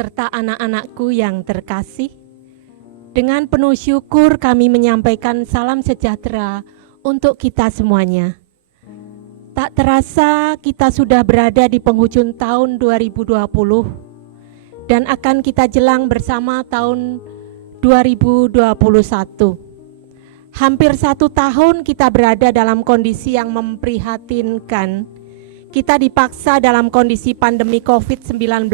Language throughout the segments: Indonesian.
serta anak-anakku yang terkasih, dengan penuh syukur kami menyampaikan salam sejahtera untuk kita semuanya. Tak terasa kita sudah berada di penghujung tahun 2020 dan akan kita jelang bersama tahun 2021. Hampir 1 tahun kita berada dalam kondisi yang memprihatinkan. Kita dipaksa dalam kondisi pandemi COVID-19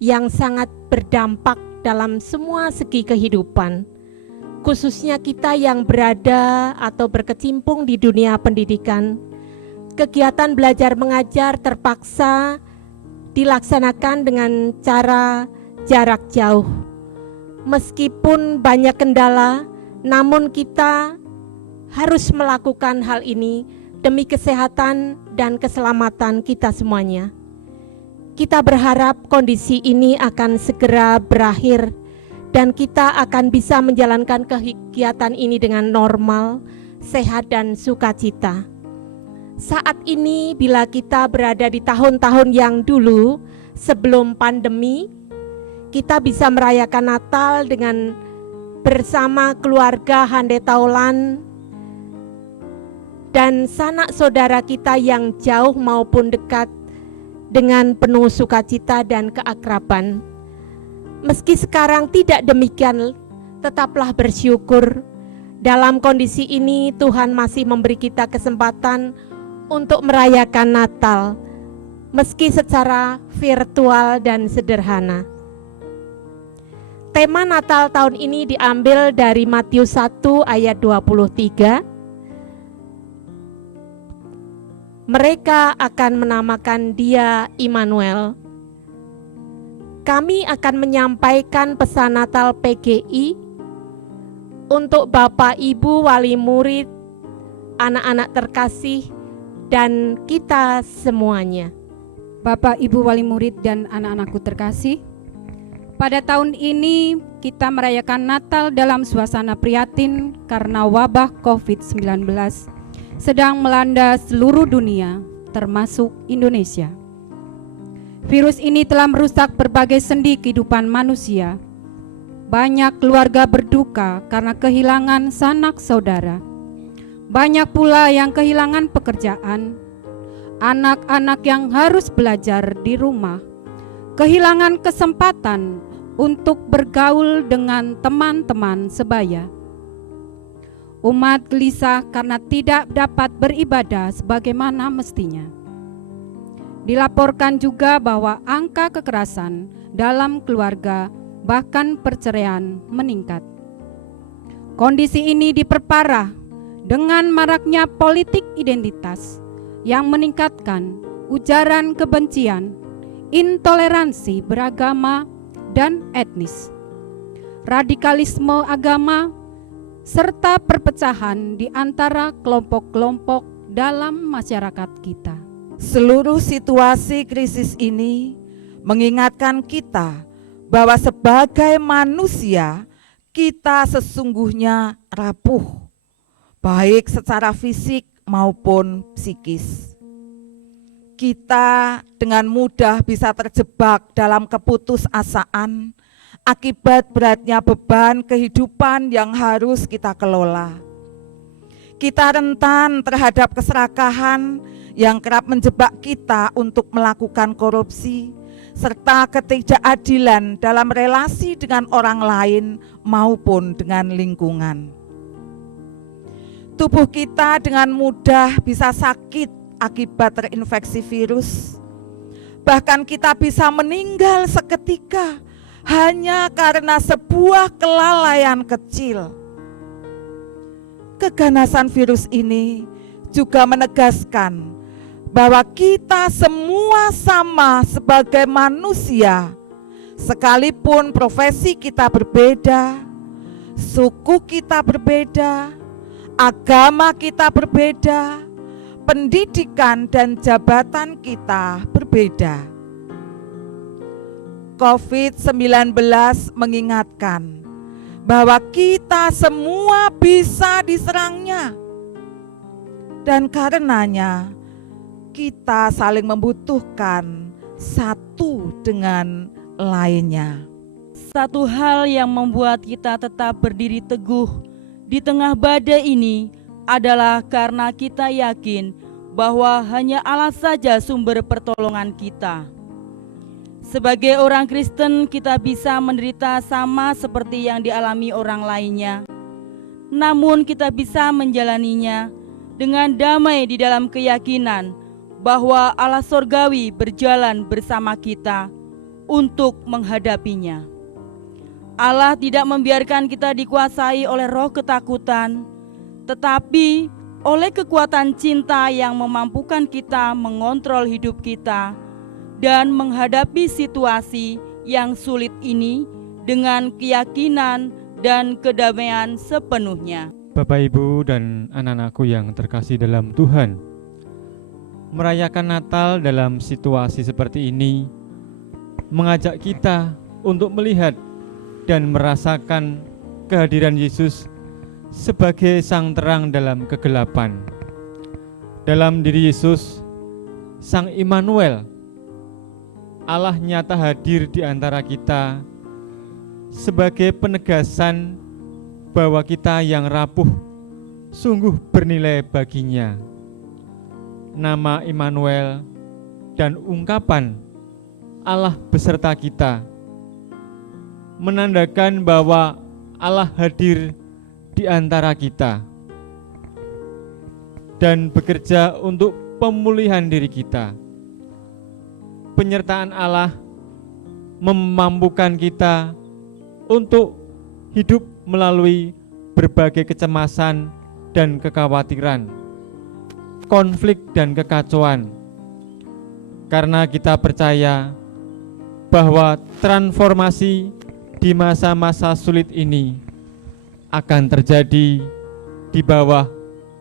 yang sangat berdampak dalam semua segi kehidupan, khususnya kita yang berada atau berkecimpung di dunia pendidikan. Kegiatan belajar mengajar terpaksa dilaksanakan dengan cara jarak jauh. Meskipun banyak kendala, namun kita harus melakukan hal ini demi kesehatan dan keselamatan kita semuanya. Kita berharap kondisi ini akan segera berakhir dan kita akan bisa menjalankan kegiatan ini dengan normal, sehat dan sukacita. Saat ini bila kita berada di tahun-tahun yang dulu sebelum pandemi, kita bisa merayakan Natal dengan bersama keluarga handetaulan dan sanak saudara kita yang jauh maupun dekat dengan penuh sukacita dan keakraban. Meski sekarang tidak demikian, tetaplah bersyukur. Dalam kondisi ini Tuhan masih memberi kita kesempatan untuk merayakan Natal, meski secara virtual dan sederhana. Tema Natal tahun ini diambil dari Matius 1 ayat 23. Mereka akan menamakan Dia Immanuel. Kami akan menyampaikan pesan Natal PGI untuk Bapak, Ibu, wali murid, anak-anak terkasih, dan kita semuanya. Bapak, Ibu, wali murid, dan anak-anakku terkasih, pada tahun ini kita merayakan Natal dalam suasana prihatin karena wabah COVID-19 sedang melanda seluruh dunia, termasuk Indonesia. Virus ini telah merusak berbagai sendi kehidupan manusia. Banyak keluarga berduka karena kehilangan sanak saudara. Banyak pula yang kehilangan pekerjaan. Anak-anak yang harus belajar di rumah, kehilangan kesempatan untuk bergaul dengan teman-teman sebaya. Umat gelisah karena tidak dapat beribadah sebagaimana mestinya. Dilaporkan juga bahwa angka kekerasan dalam keluarga bahkan perceraian meningkat. Kondisi ini diperparah dengan maraknya politik identitas yang meningkatkan ujaran kebencian, intoleransi beragama dan etnis, radikalisme agama, serta perpecahan di antara kelompok-kelompok dalam masyarakat kita. Seluruh situasi krisis ini mengingatkan kita bahwa sebagai manusia kita sesungguhnya rapuh, baik secara fisik maupun psikis. Kita dengan mudah bisa terjebak dalam keputusasaan akibat beratnya beban kehidupan yang harus kita kelola. Kita rentan terhadap keserakahan yang kerap menjebak kita untuk melakukan korupsi, serta ketidakadilan dalam relasi dengan orang lain maupun dengan lingkungan. Tubuh kita dengan mudah bisa sakit akibat terinfeksi virus. Bahkan kita bisa meninggal seketika hanya karena sebuah kelalaian kecil. Keganasan virus ini juga menegaskan bahwa kita semua sama sebagai manusia, sekalipun profesi kita berbeda, suku kita berbeda, agama kita berbeda, pendidikan dan jabatan kita berbeda. COVID-19 mengingatkan bahwa kita semua bisa diserangnya, dan karenanya kita saling membutuhkan satu dengan lainnya. Satu hal yang membuat kita tetap berdiri teguh di tengah badai ini adalah karena kita yakin bahwa hanya Allah saja sumber pertolongan kita. Sebagai orang Kristen, kita bisa menderita sama seperti yang dialami orang lainnya. Namun kita bisa menjalaninya dengan damai di dalam keyakinan bahwa Allah Sorgawi berjalan bersama kita untuk menghadapinya. Allah tidak membiarkan kita dikuasai oleh roh ketakutan, tetapi oleh kekuatan cinta yang memampukan kita mengontrol hidup kita dan menghadapi situasi yang sulit ini dengan keyakinan dan kedamaian sepenuhnya. Bapak, Ibu, dan anak-anakku yang terkasih dalam Tuhan, merayakan Natal dalam situasi seperti ini mengajak kita untuk melihat dan merasakan kehadiran Yesus sebagai sang terang dalam kegelapan. Dalam diri Yesus, Sang Immanuel, Allah nyata hadir di antara kita sebagai penegasan bahwa kita yang rapuh sungguh bernilai baginya. Nama Immanuel dan ungkapan Allah beserta kita menandakan bahwa Allah hadir di antara kita dan bekerja untuk pemulihan diri kita. Penyertaan Allah memampukan kita untuk hidup melalui berbagai kecemasan dan kekhawatiran, konflik dan kekacauan. Karena kita percaya bahwa transformasi di masa-masa sulit ini akan terjadi di bawah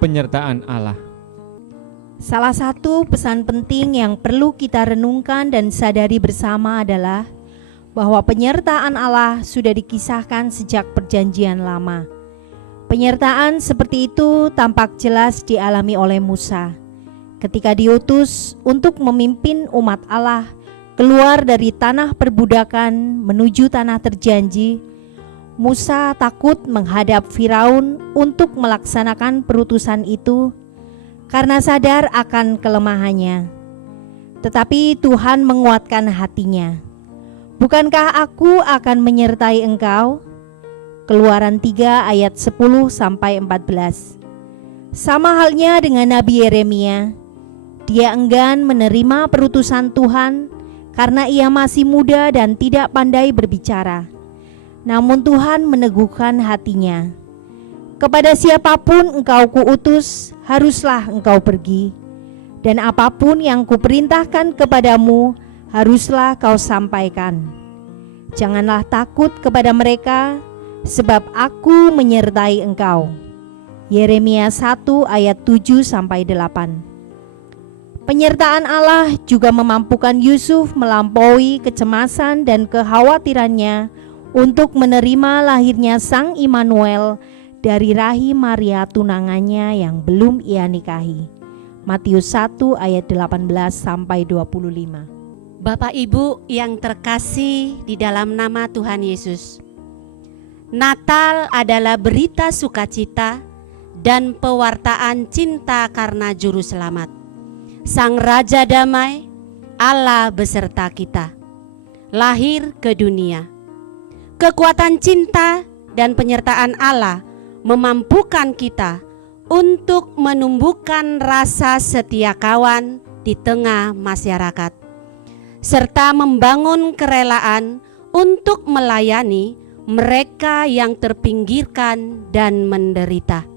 penyertaan Allah. Salah satu pesan penting yang perlu kita renungkan dan sadari bersama adalah bahwa penyertaan Allah sudah dikisahkan sejak Perjanjian Lama. Penyertaan seperti itu tampak jelas dialami oleh Musa ketika diutus untuk memimpin umat Allah keluar dari tanah perbudakan menuju tanah terjanji. Musa takut menghadap Firaun untuk melaksanakan perutusan itu karena sadar akan kelemahannya. Tetapi Tuhan menguatkan hatinya. Bukankah aku akan menyertai engkau? Keluaran 3 ayat 10-14. Sama halnya dengan Nabi Yeremia. Dia enggan menerima perutusan Tuhan karena ia masih muda dan tidak pandai berbicara. Namun Tuhan meneguhkan hatinya. Kepada siapapun engkau kuutus, haruslah engkau pergi. Dan apapun yang kuperintahkan kepadamu, haruslah kau sampaikan. Janganlah takut kepada mereka, sebab aku menyertai engkau. Yeremia 1 ayat 7-8. Penyertaan Allah juga memampukan Yusuf melampaui kecemasan dan kekhawatirannya untuk menerima lahirnya Sang Immanuel dari rahim Maria tunangannya yang belum ia nikahi. Matius 1 ayat 18-25. Bapak Ibu yang terkasih di dalam nama Tuhan Yesus, Natal adalah berita sukacita dan pewartaan cinta karena Juru Selamat. Sang Raja Damai, Allah beserta kita, lahir ke dunia. Kekuatan cinta dan penyertaan Allah memampukan kita untuk menumbuhkan rasa setia kawan di tengah masyarakat, serta membangun kerelaan untuk melayani mereka yang terpinggirkan dan menderita.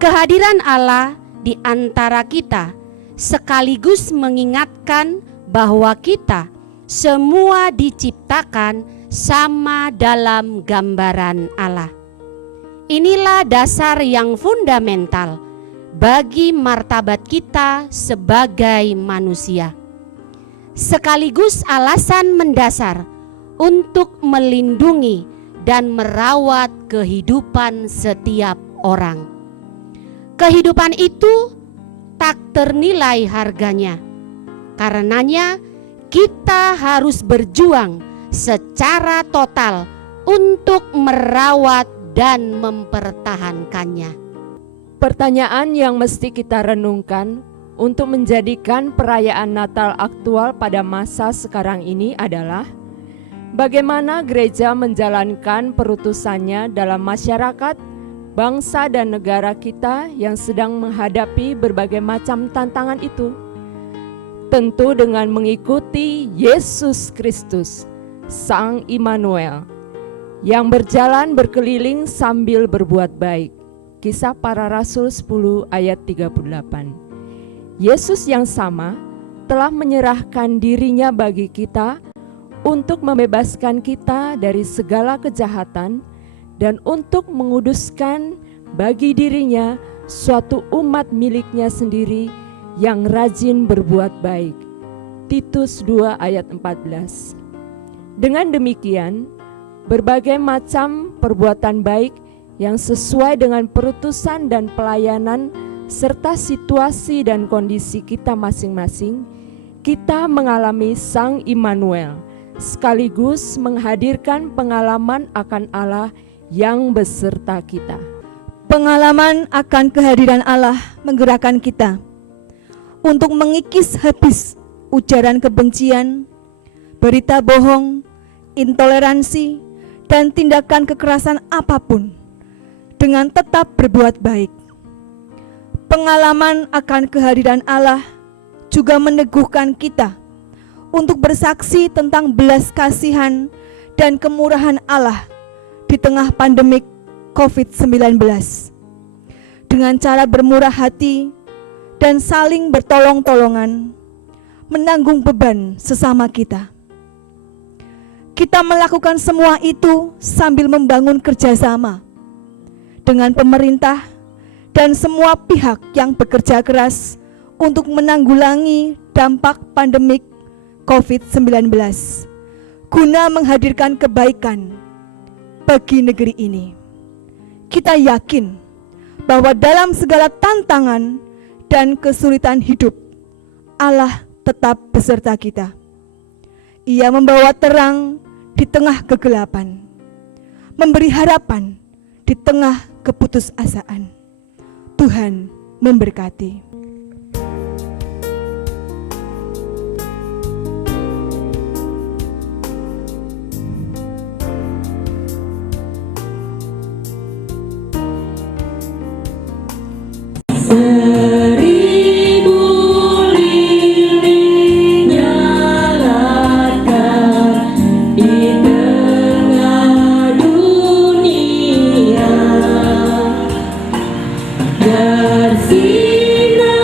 Kehadiran Allah di antara kita sekaligus mengingatkan bahwa kita semua diciptakan sama dalam gambaran Allah. Inilah dasar yang fundamental bagi martabat kita sebagai manusia, sekaligus alasan mendasar untuk melindungi dan merawat kehidupan setiap orang. Kehidupan itu tak ternilai harganya. Karenanya kita harus berjuang secara total untuk merawat dan mempertahankannya. Pertanyaan yang mesti kita renungkan untuk menjadikan perayaan Natal aktual pada masa sekarang ini adalah bagaimana gereja menjalankan perutusannya dalam masyarakat, bangsa dan negara kita yang sedang menghadapi berbagai macam tantangan itu. Tentu dengan mengikuti Yesus Kristus, Sang Immanuel, yang berjalan berkeliling sambil berbuat baik. Kisah Para Rasul 10 ayat 38. Yesus yang sama telah menyerahkan dirinya bagi kita untuk membebaskan kita dari segala kejahatan dan untuk menguduskan bagi dirinya suatu umat miliknya sendiri yang rajin berbuat baik. Titus 2 ayat 14. Dengan demikian, berbagai macam perbuatan baik yang sesuai dengan perutusan dan pelayanan serta situasi dan kondisi kita masing-masing, kita mengalami Sang Immanuel, sekaligus menghadirkan pengalaman akan Allah yang beserta kita. Pengalaman akan kehadiran Allah menggerakkan kita untuk mengikis habis ujaran kebencian, berita bohong, intoleransi, dan tindakan kekerasan apapun dengan tetap berbuat baik. Pengalaman akan kehadiran Allah juga meneguhkan kita untuk bersaksi tentang belas kasihan dan kemurahan Allah di tengah pandemik COVID-19. Dengan cara bermurah hati dan saling bertolong-tolongan, menanggung beban sesama kita. Kita melakukan semua itu sambil membangun kerjasama dengan pemerintah dan semua pihak yang bekerja keras untuk menanggulangi dampak pandemik COVID-19 guna menghadirkan kebaikan bagi negeri ini. Kita yakin bahwa dalam segala tantangan dan kesulitan hidup, Allah tetap beserta kita. Ia membawa terang di tengah kegelapan, memberi harapan di tengah keputusasaan. Tuhan memberkati. Bersinar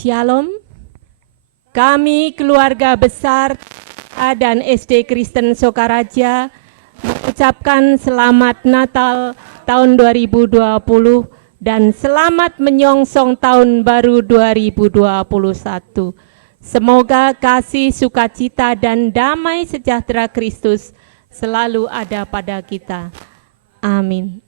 Shalom. Kami keluarga besar dan SD Kristen Sokaraja mengucapkan selamat Natal tahun 2020 dan selamat menyongsong tahun baru 2021. Semoga kasih, sukacita, dan damai sejahtera Kristus selalu ada pada kita. Amin.